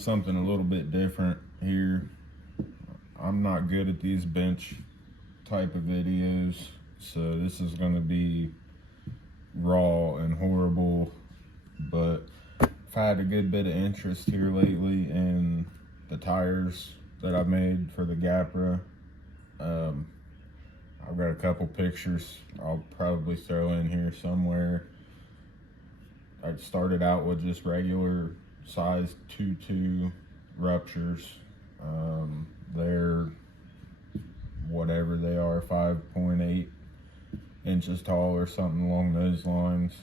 something a little bit different here. I'm not good at these bench type of videos, so this is going to be raw and horrible, but I've had a good bit of interest here lately in the tires that I made for the Gapra. I've got a couple pictures I'll probably throw in here somewhere. I started out with just regular size 2.2 Ruptures. They're whatever they are, 5.8 inches tall or something along those lines.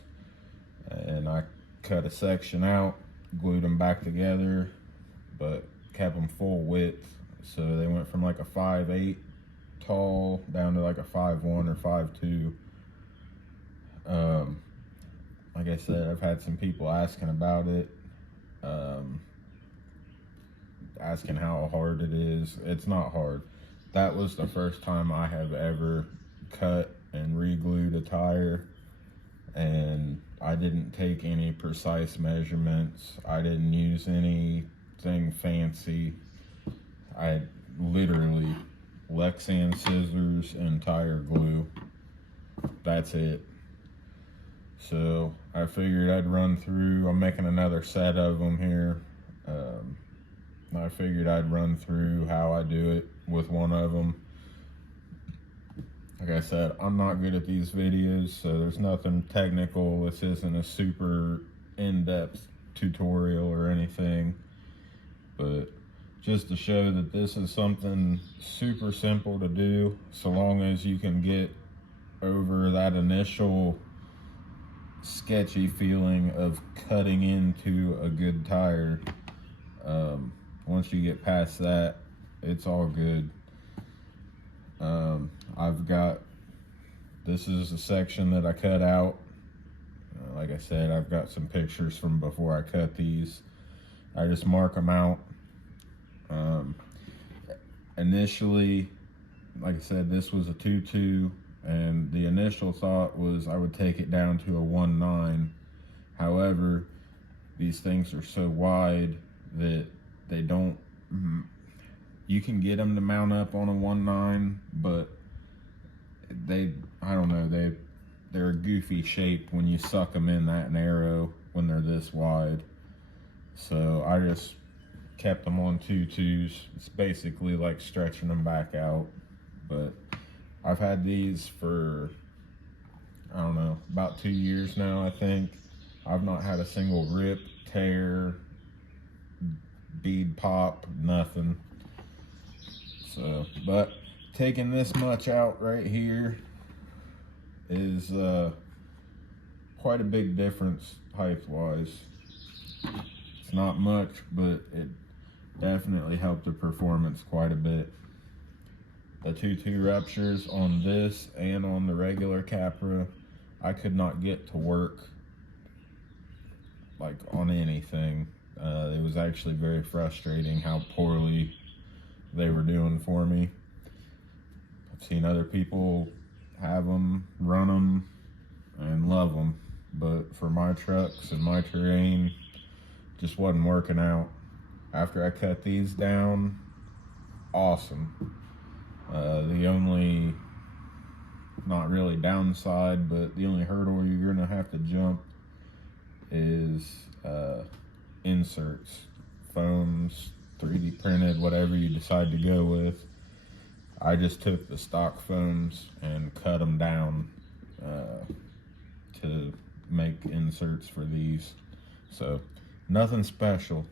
And I cut a section out, glued them back together, but kept them full width. So they went from like a 5.8 tall down to like a 5.1 or 5.2. Like I said, I've had some people asking about it, asking how hard it is. It's not hard. That was the first time I have ever cut and re-glued a tire, and I didn't take any precise measurements. I didn't use anything fancy. I literally Lexan scissors and tire glue. That's it. So I figured I'd run through, I'm making another set of them here. I figured I'd run through how I do it with one of them. Like I said, I'm not good at these videos, so there's nothing technical. This isn't a super in-depth tutorial or anything, but just to show that this is something super simple to do, so long as you can get over that initial sketchy feeling of cutting into a good tire. Once you get past that, it's all good. This is a section that I cut out. Like I said, I've got some pictures from before I cut these. I just mark them out. Initially, like I said, this was a 2.2, and the initial thought was I would take it down to a 1.9. However, these things are so wide that they don't, you can get them to mount up on a 1.9, but I don't know, they're a goofy shape when you suck them in that narrow when they're this wide. So I just kept them on 2.2s. It's basically like stretching them back out. But I've had these for, I don't know, about 2 years now, I think. I've not had a single rip, tear, bead pop, nothing. So, but taking this much out right here is quite a big difference height-wise. It's not much, but it definitely helped the performance quite a bit. The 2.2 Ruptures on this and on the regular Capra, I could not get to work like on anything. It was actually very frustrating how poorly they were doing for me. I've seen other people have them, run them, and love them, but for my trucks and my terrain, just wasn't working out. After I cut these down, awesome. The only, not really downside, but the only hurdle you're gonna have to jump is inserts, foams, 3D printed, whatever you decide to go with. I just took the stock foams and cut them down to make inserts for these. So nothing special.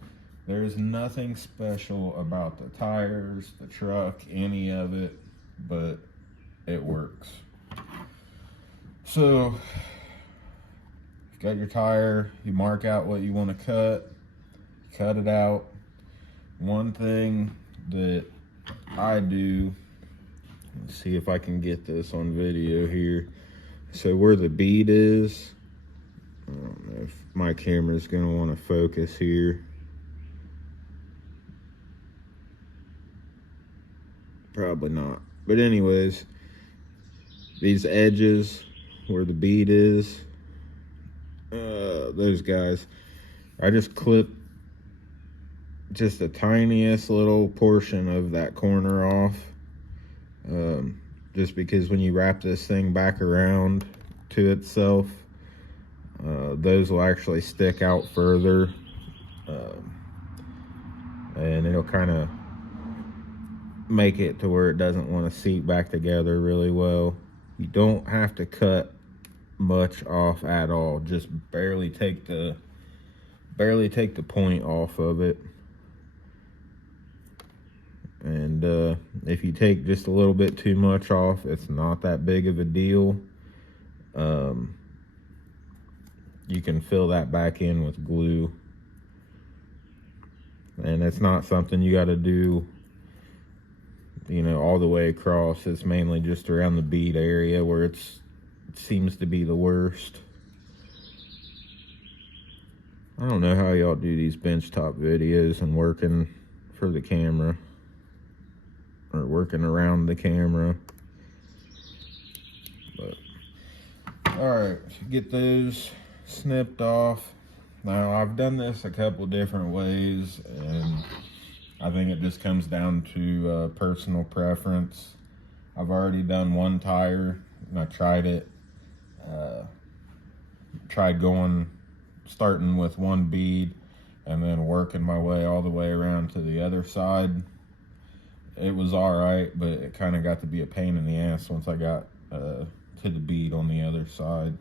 There's nothing special about the tires, the truck, any of it, but it works. So, you've got your tire, you mark out what you want to cut it out. One thing that I do, let's see if I can get this on video here. So where the bead is, I don't know if my camera's gonna want to focus here. Probably not. But anyways, these edges where the bead is, those guys, I just clip just the tiniest little portion of that corner off. Just because when you wrap this thing back around to itself, those will actually stick out further, and it'll kind of make it to where it doesn't want to seat back together really well. You don't have to cut much off at all, just barely take the point off of it. And if you take just a little bit too much off, it's not that big of a deal. You can fill that back in with glue, and it's not something you got to do, you know, all the way across. It's mainly just around the bead area where it seems to be the worst. I don't know how y'all do these benchtop videos and working for the camera or working around the camera, but all right, get those snipped off. Now, I've done this a couple different ways, and I think it just comes down to personal preference. I've already done one tire, and I tried it. Tried starting with one bead, and then working my way all the way around to the other side. It was all right, but it kind of got to be a pain in the ass once I got to the bead on the other side.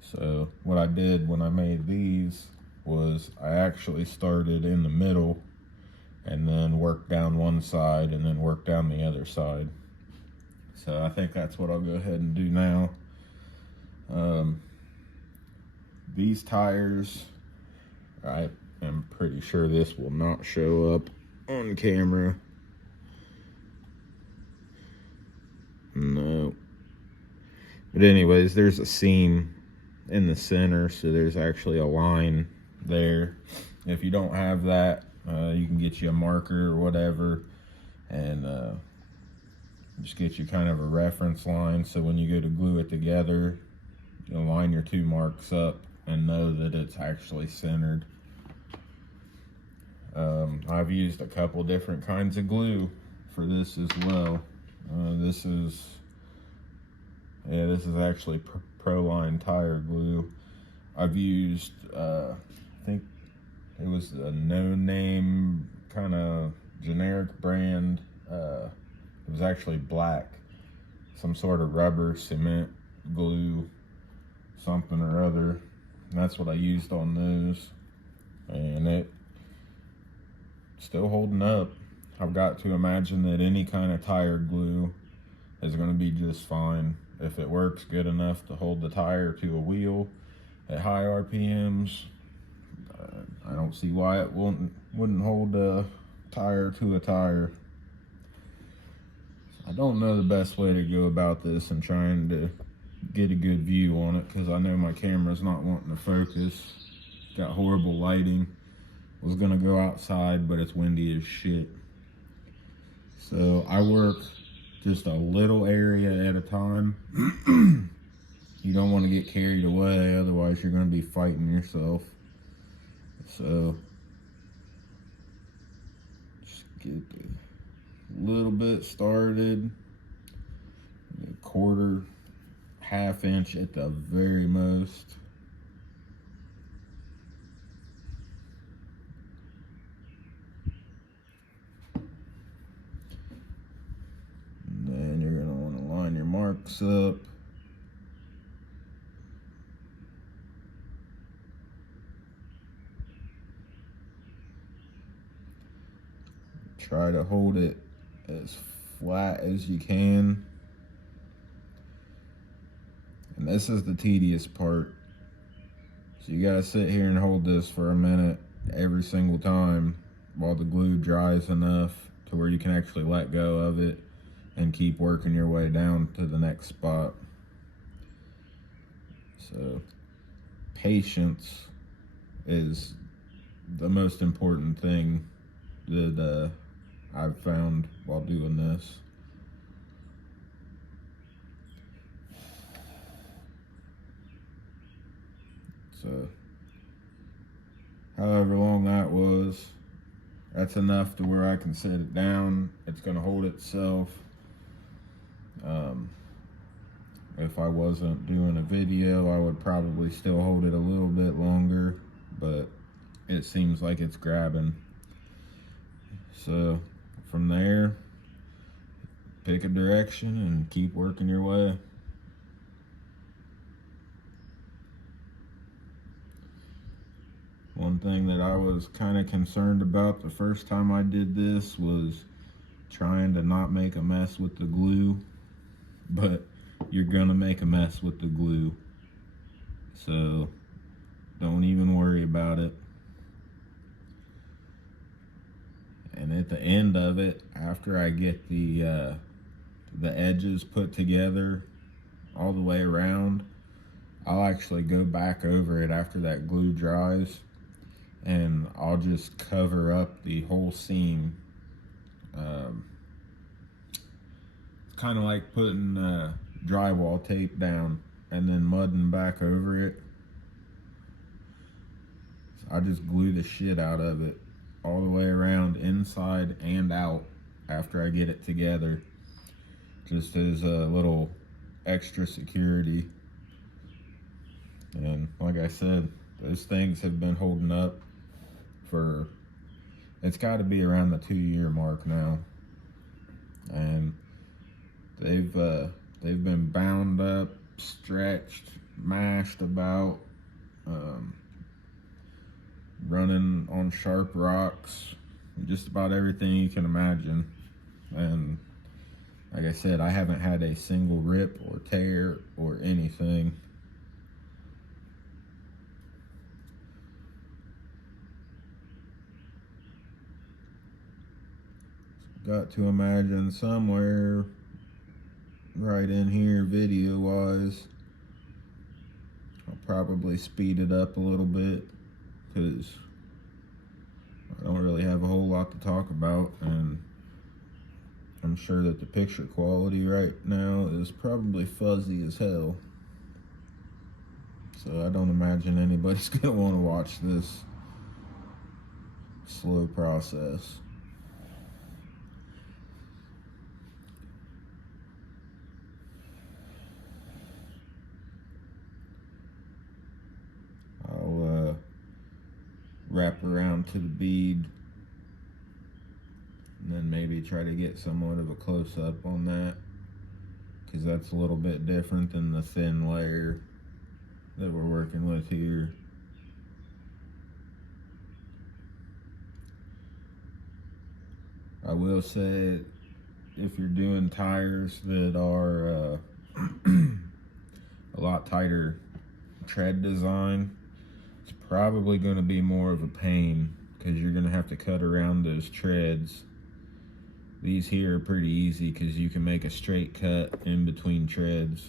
So what I did when I made these was I actually started in the middle and then worked down one side and then worked down the other side. So I think that's what I'll go ahead and do now. These tires, I am pretty sure this will not show up on camera. No. But anyways, there's a seam in the center, so there's actually a line there. If you don't have that, you can get you a marker or whatever, and just get you kind of a reference line, so when you go to glue it together, you'll line your two marks up and know that it's actually centered. I've used a couple different kinds of glue for this as well. This is actually Proline tire glue. I've used, I think it was a no-name kind of generic brand. It was actually black, some sort of rubber cement glue, something or other. And that's what I used on those, and it still holding up. I've got to imagine that any kind of tire glue is going to be just fine. If it works good enough to hold the tire to a wheel at high RPMs, I don't see why it wouldn't hold a tire to a tire. I don't know the best way to go about this and trying to get a good view on it, because I know my camera's not wanting to focus. Got horrible lighting. Was gonna go outside, but it's windy as shit. So I work just a little area at a time. You don't want to get carried away, otherwise you're going to be fighting yourself. So just get a little bit started, a quarter, half inch at the very most. And then you're going to want to line your marks up. Try to hold it as flat as you can. And this is the tedious part. So you gotta sit here and hold this for a minute every single time while the glue dries enough to where you can actually let go of it and keep working your way down to the next spot. So patience is the most important thing that I've found while doing this. So however long that was, That's enough to where I can set it down. It's going to hold itself. If I wasn't doing a video, I would probably still hold it a little bit longer, but it seems like it's grabbing. So from there, pick a direction and keep working your way. One thing that I was kind of concerned about the first time I did this was trying to not make a mess with the glue, but you're gonna make a mess with the glue, so don't even worry about it. And at the end of it, after I get the edges put together all the way around, I'll actually go back over it after that glue dries, and I'll just cover up the whole seam. It's kind of like putting drywall tape down and then mudding back over it. So I just glue the shit out of it all the way around, inside and out, after I get it together, just as a little extra security. And like I said, those things have been holding up for, it's got to be around the 2-year mark now, and they've been bound up, stretched, mashed about, running on sharp rocks, just about everything you can imagine. And like I said, I haven't had a single rip or tear or anything. Got to imagine somewhere right in here, video wise, I'll probably speed it up a little bit because I don't really have a whole lot to talk about, and I'm sure that the picture quality right now is probably fuzzy as hell, so I don't imagine anybody's gonna want to watch this slow process. I'll wrap around to the bead and then maybe try to get somewhat of a close-up on that, because that's a little bit different than the thin layer that we're working with here. I will say, if you're doing tires that are a lot tighter tread design, it's probably going to be more of a pain because you're going to have to cut around those treads. These here are pretty easy because you can make a straight cut in between treads.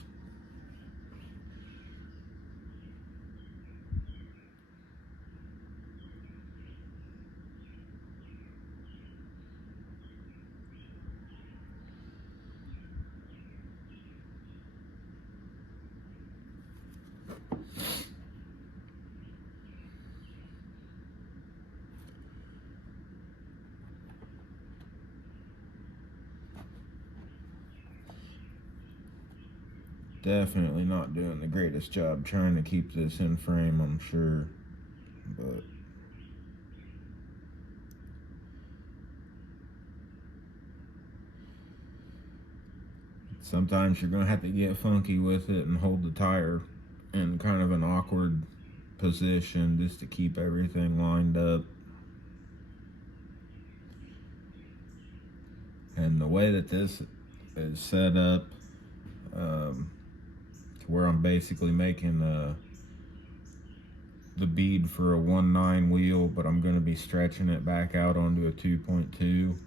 Definitely not doing the greatest job trying to keep this in frame, I'm sure, but sometimes you're going to have to get funky with it and hold the tire in kind of an awkward position just to keep everything lined up. And the way that this is set up, to where I'm basically making the bead for a 1.9 wheel, but I'm going to be stretching it back out onto a 2.2.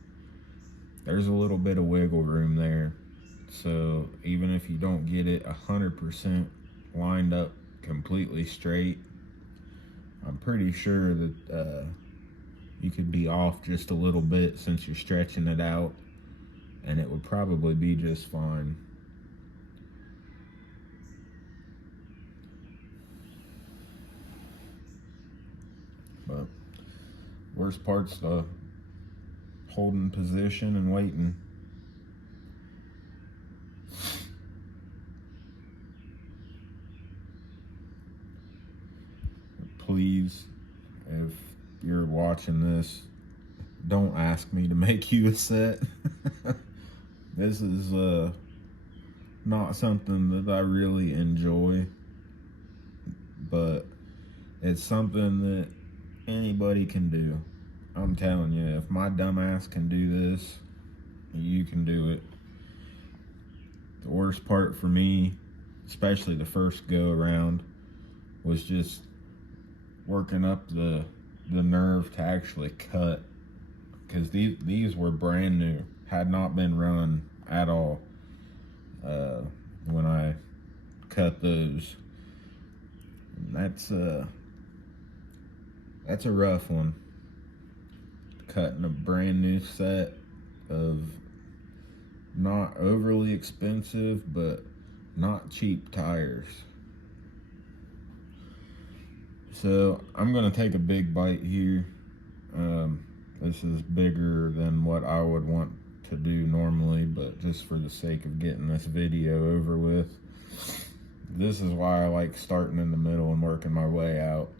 There's a little bit of wiggle room there. So even if you don't get it 100% lined up completely straight, I'm pretty sure that you could be off just a little bit since you're stretching it out, and it would probably be just fine. But worst part's the holding position and waiting. Please, if you're watching this, don't ask me to make you a set. This is not something that I really enjoy, but it's something that anybody can do. I'm telling you, if my dumbass can do this, you can do it. The worst part for me, especially the first go around, was just working up the nerve to actually cut, because these were brand new, had not been run at all when I cut those. That's a rough one, cutting a brand new set of not overly expensive but not cheap tires. So I'm gonna take a big bite here. This is bigger than what I would want to do normally, but just for the sake of getting this video over with. This is why I like starting in the middle and working my way out.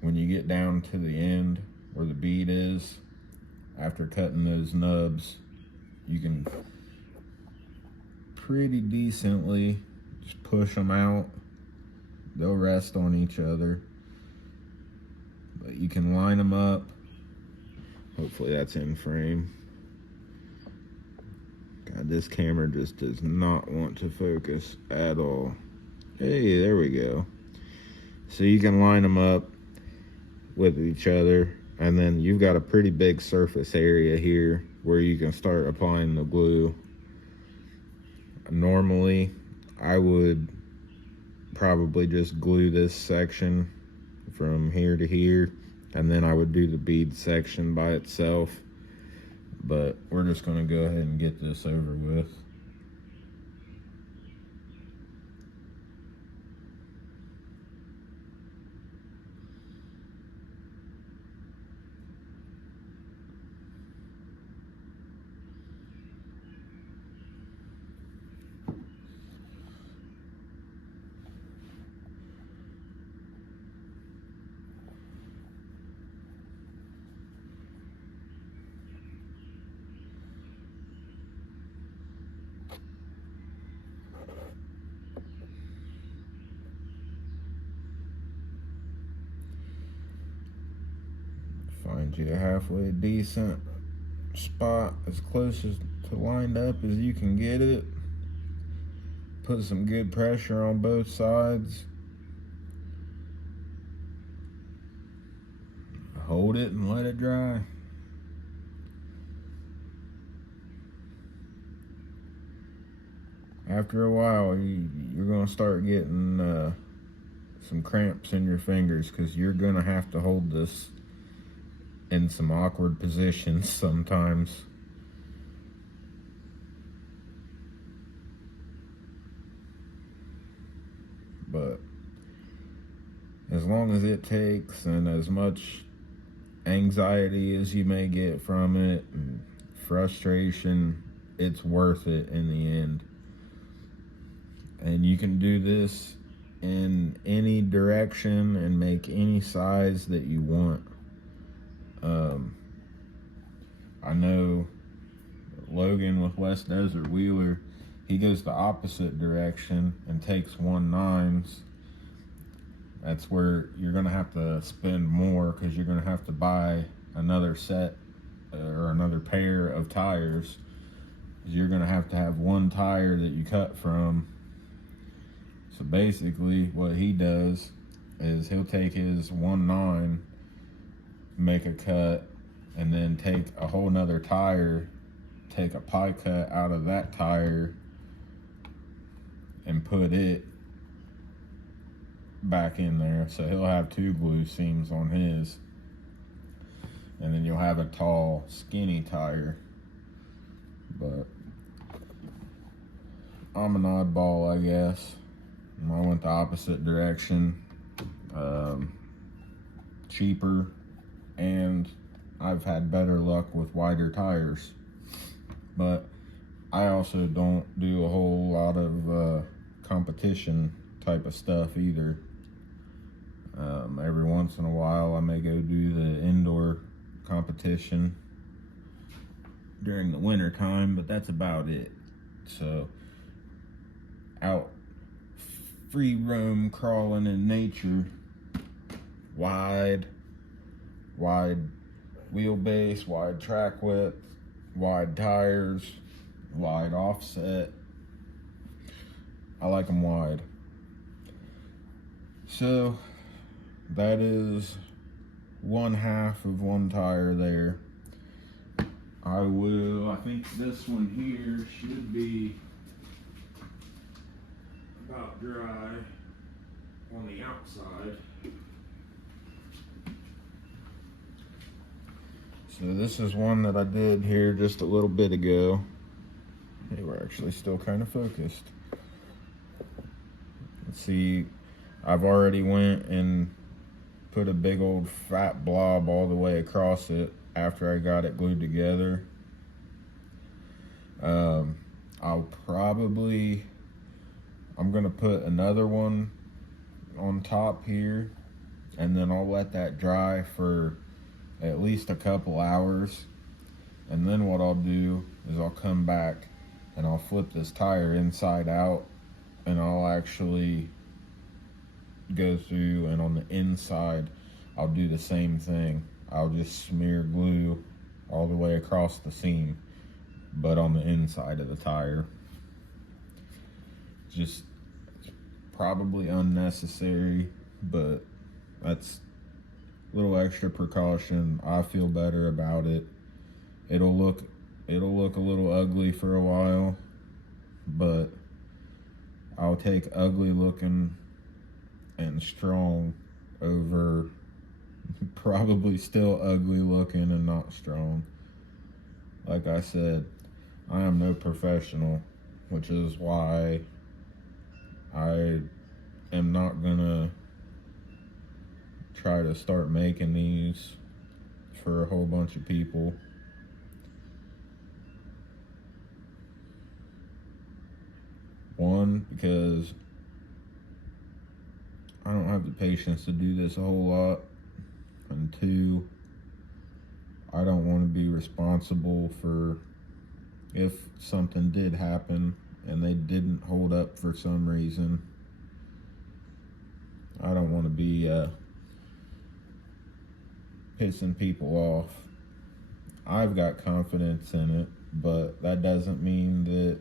When you get down to the end where the bead is, after cutting those nubs, you can pretty decently just push them out. They'll rest on each other, but you can line them up. Hopefully that's in frame. God, this camera just does not want to focus at all. Hey, there we go. So you can line them up with each other, and then you've got a pretty big surface area here where you can start applying the glue. Normally, I would probably just glue this section from here to here, and then I would do the bead section by itself. But we're just going to go ahead and get this over with. Find you a halfway decent spot, as close as to lined up as you can get it. Put some good pressure on both sides. Hold it and let it dry. After a while, you're going to start getting some cramps in your fingers, because you're going to have to hold this in some awkward positions sometimes. But as long as it takes, and as much anxiety as you may get from it, and frustration, it's worth it in the end. And you can do this in any direction and make any size that you want. I know Logan with West Desert Wheeler, he goes the opposite direction and takes 1/9s. That's where you're going to have to spend more, because you're going to have to buy another set or another pair of tires. You're going to have one tire that you cut from. So basically what he does is he'll take his 1/9, make a cut, and then take a whole nother tire, take a pie cut out of that tire, and put it back in there. So he'll have 2 glue seams on his, and then you'll have a tall, skinny tire. But I'm an oddball, I guess. I went the opposite direction. Cheaper and I've had better luck with wider tires. But I also don't do a whole lot of competition type of stuff either. Every once in a while I may go do the indoor competition during the winter time, but that's about it. So out free roam crawling in nature, wide wheelbase, wide track width, wide tires, wide offset. I like them wide. So that is 1/2 of one tire there. I think this one here should be about dry on the outside. So this is one that I did here just a little bit ago. They were actually still kind of focused. Let's see, I've already went and put a big old fat blob all the way across it after I got it glued together. I'm gonna put another one on top here, and then I'll let that dry for at least a couple hours. And then what I'll do is I'll come back and I'll flip this tire inside out, and I'll actually go through, and on the inside I'll do the same thing. I'll just smear glue all the way across the seam, but on the inside of the tire. Just probably unnecessary, but that's a little extra precaution. I feel better about it. It'll look a little ugly for a while, but I'll take ugly looking and strong over probably still ugly looking and not strong. Like I said, I am no professional, which is why I am not gonna try to start making these for a whole bunch of people. One, because I don't have the patience to do this a whole lot, and two, I don't want to be responsible for if something did happen and they didn't hold up for some reason. I don't want to be pissing people off. I've got confidence in it, but that doesn't mean that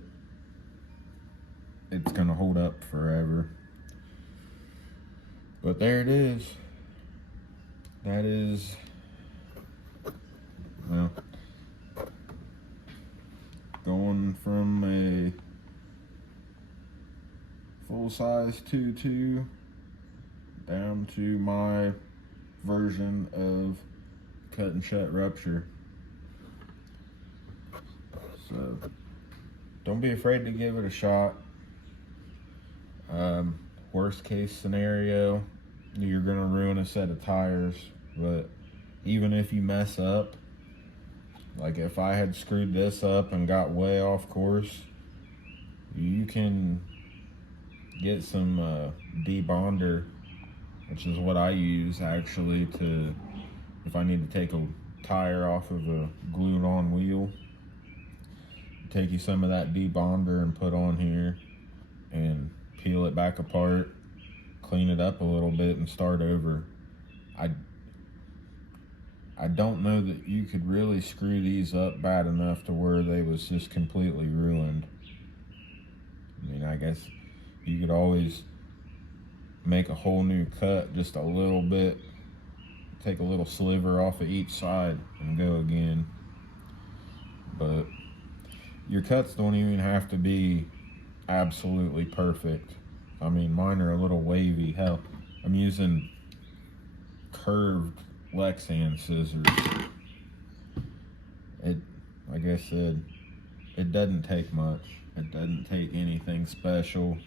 it's gonna hold up forever. But there it is. That is, well, going from a full-size 2.2 down to my version of cut and shut Rupture. So don't be afraid to give it a shot. Worst case scenario, you're gonna ruin a set of tires, but even if you mess up, like if I had screwed this up and got way off course, you can get some debonder, which is what I use actually to, if I need to take a tire off of a glued on wheel, take you some of that debonder and put on here and peel it back apart, clean it up a little bit, and start over. I don't know that you could really screw these up bad enough to where they was just completely ruined. I mean, I guess you could always make a whole new cut just a little bit, take a little sliver off of each side and go again. But your cuts don't even have to be absolutely perfect. I mean, mine are a little wavy. Hell, I'm using curved Lexan scissors. Like I said, it doesn't take much. It doesn't take anything special.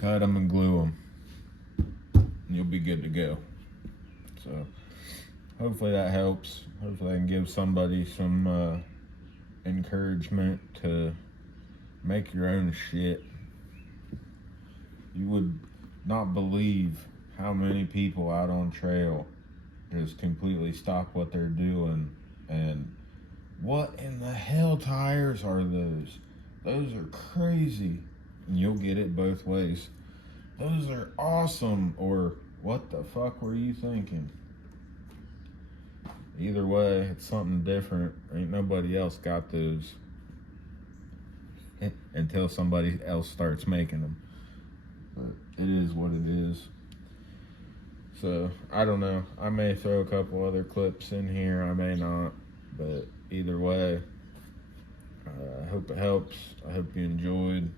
Cut them and glue them, and you'll be good to go. So hopefully that helps. Hopefully I can give somebody some encouragement to make your own shit. You would not believe how many people out on trail just completely stop what they're doing. And what in the hell tires are those? Those are crazy. And you'll get it both ways. Those are awesome. Or what the fuck were you thinking? Either way, it's something different. Ain't nobody else got those until somebody else starts making them. But it is what it is. So, I don't know. I may throw a couple other clips in here. I may not. But either way, I hope it helps. I hope you enjoyed.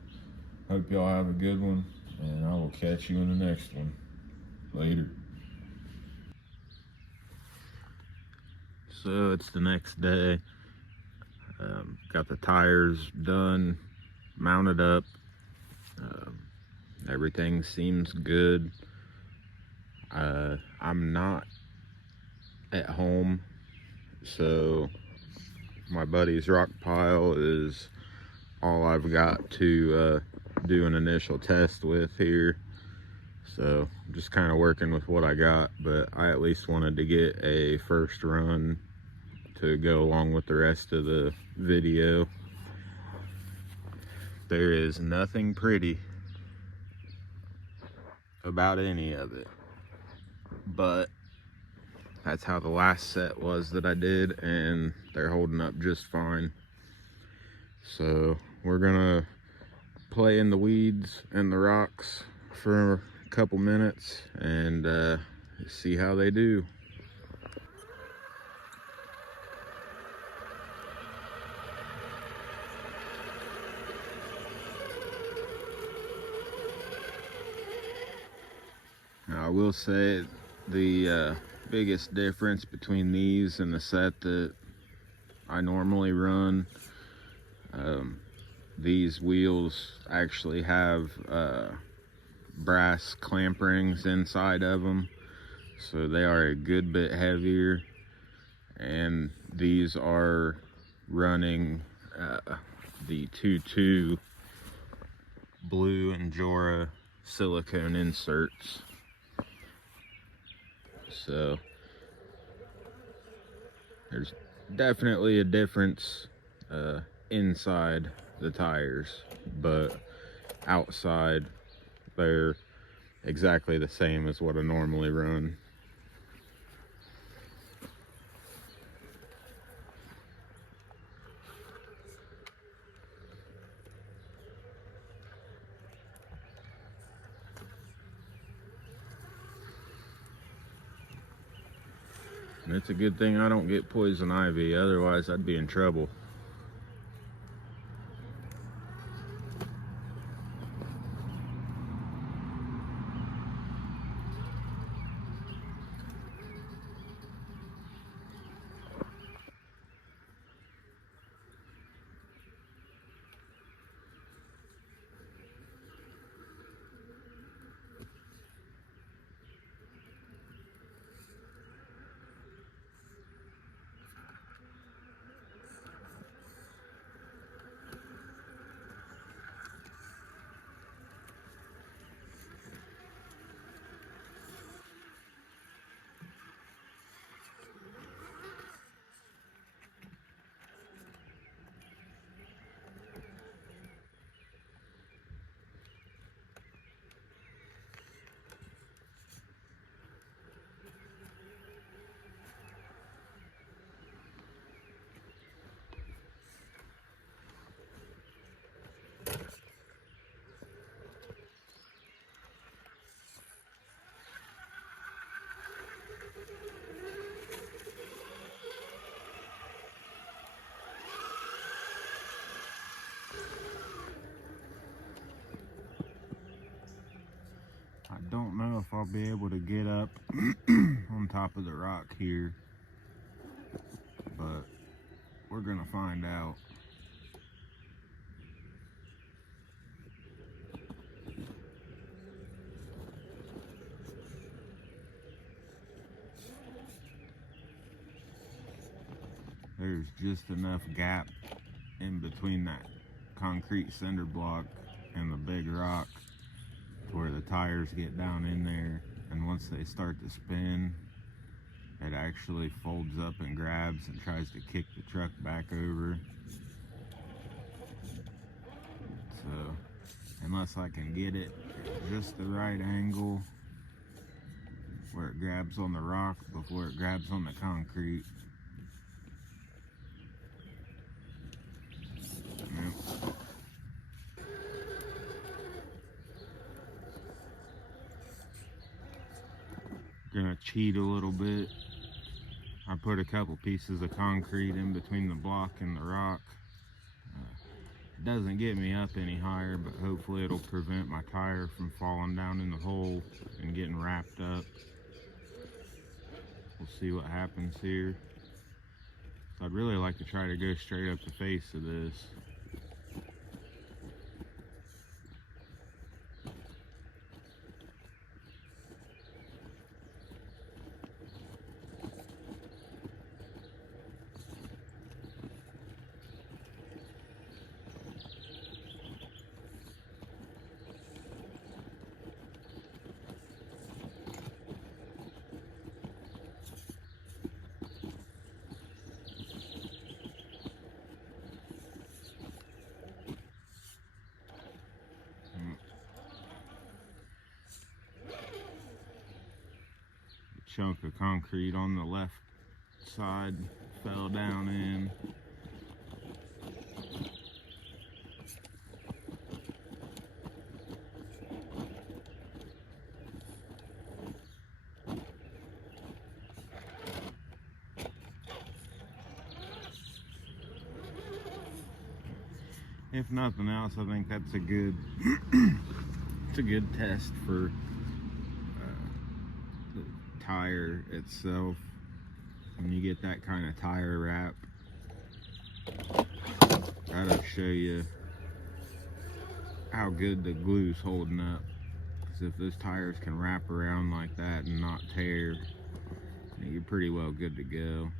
Hope y'all have a good one. And I will catch you in the next one. Later. So, it's the next day. Got the tires done, mounted up. Everything seems good. I'm not at home, so my buddy's rock pile is all I've got to do an initial test with here. So I'm just kind of working with what I got, but I at least wanted to get a first run to go along with the rest of the video. There is nothing pretty about any of it, but that's how the last set was that I did, and they're holding up just fine. So we're gonna play in the weeds and the rocks for a couple minutes and see how they do. Now, I will say the biggest difference between these and the set that I normally run, these wheels actually have brass clamp rings inside of them, so they are a good bit heavier, and these are running the 2.2 blue Injora silicone inserts. So there's definitely a difference inside the tires, but outside they're exactly the same as what I normally run. And it's a good thing I don't get poison ivy, otherwise I'd be in trouble. I don't know if I'll be able to get up on top of the rock here, but we're gonna find out. there's just enough gap in between that concrete cinder block and the big rock to where the tires get down in there, and once they start to spin, it actually folds up and grabs and tries to kick the truck back over. So unless I can get it at just the right angle where it grabs on the rock before it grabs on the concrete. Yep. Gonna cheat a little bit. I put a couple pieces of concrete in between the block and the rock. It doesn't get me up any higher, but hopefully it'll prevent my tire from falling down in the hole and getting wrapped up. We'll see what happens here. So I'd really like to try to go straight up the face of this. Chunk of concrete on the left side fell down in. If nothing else, I think that's a good it's a good test for the tire itself. When you get that kind of tire wrap, that'll show you how good the glue's holding up. Because if those tires can wrap around like that and not tear, you're pretty well good to go.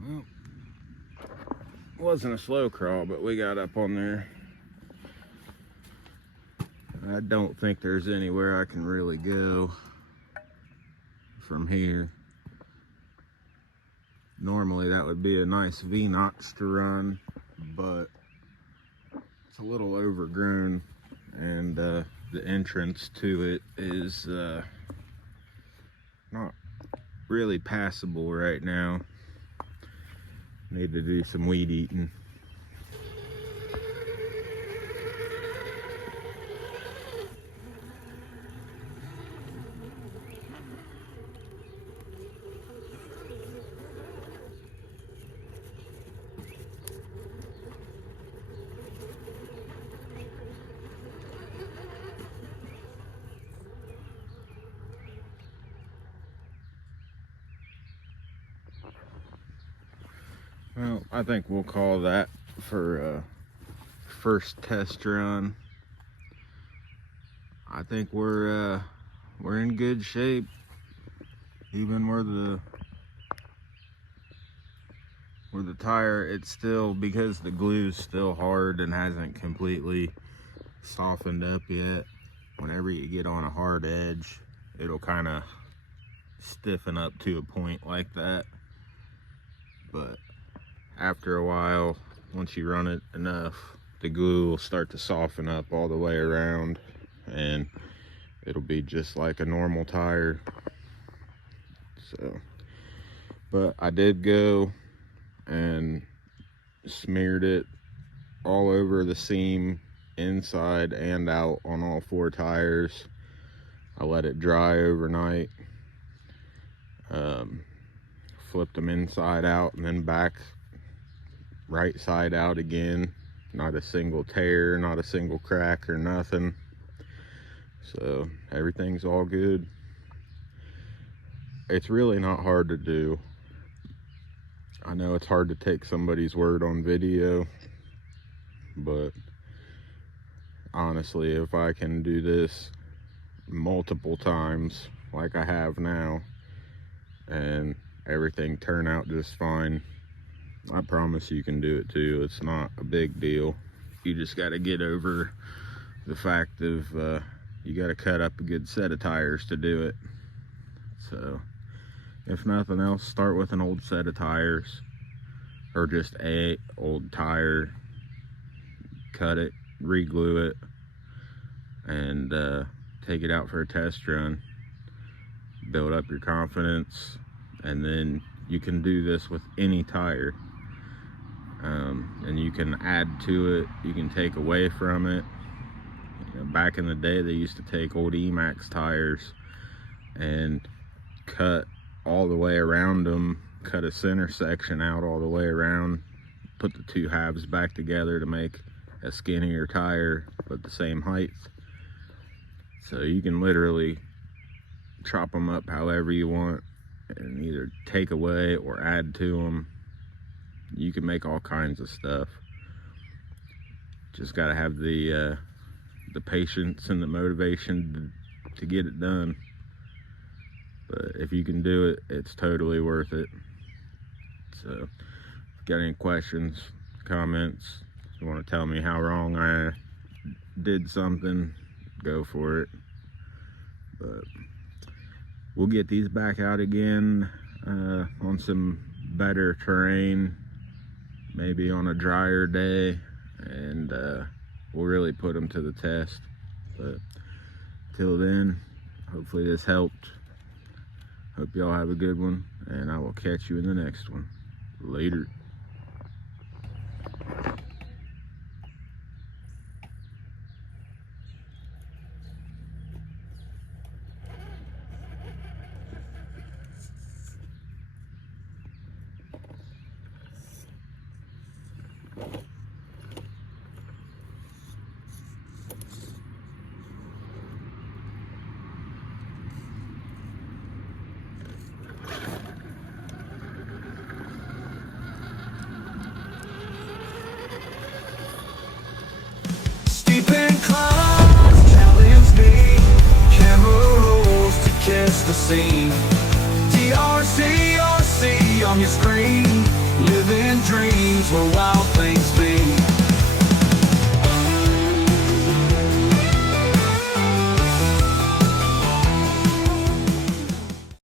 Well, it wasn't a slow crawl, but we got up on there. I don't think there's anywhere I can really go from here. Normally that would be a nice V-notch to run, but it's a little overgrown, and the entrance to it is not really passable right now. Need to do some weed eating. Well, I think we'll call that for first test run. I think we're in good shape, even where the tire, it's still, because the glue's still hard and hasn't completely softened up yet. Whenever you get on a hard edge, it'll kind of stiffen up to a point like that, but after a while, once you run it enough, the glue will start to soften up all the way around, and it'll be just like a normal tire. So, but I did go and smeared it all over the seam inside and out on all 4 tires. I let it dry overnight, flipped them inside out and then back right side out again. Not a single tear, not a single crack or nothing. So everything's all good. It's really not hard to do. I know it's hard to take somebody's word on video, but honestly, if I can do this multiple times like I have now and everything turn out just fine, I promise you can do it too. It's not a big deal. You just got to get over the fact of you got to cut up a good set of tires to do it. So if nothing else, start with an old set of tires, or just a old tire, cut it, re-glue it, and take it out for a test run. Build up your confidence, and then you can do this with any tire. And you can add to it, you can take away from it. You know, back in the day, they used to take old Emax tires and cut all the way around them, cut a center section out all the way around, put the 2 halves back together to make a skinnier tire but the same height. So you can literally chop them up however you want and either take away or add to them. You can make all kinds of stuff. Just got to have the patience and the motivation to get it done. But if you can do it, it's totally worth it. So if you got any questions, comments, if you want to tell me how wrong I did something, go for it. But we'll get these back out again on some better terrain, maybe on a drier day, and we'll really put them to the test. But till then, hopefully this helped. Hope y'all have a good one, and I will catch you in the next one. Later. Steep inclines challenge me, camera rolls to catch the scene. TRC on your screen, living dreams where wild things be.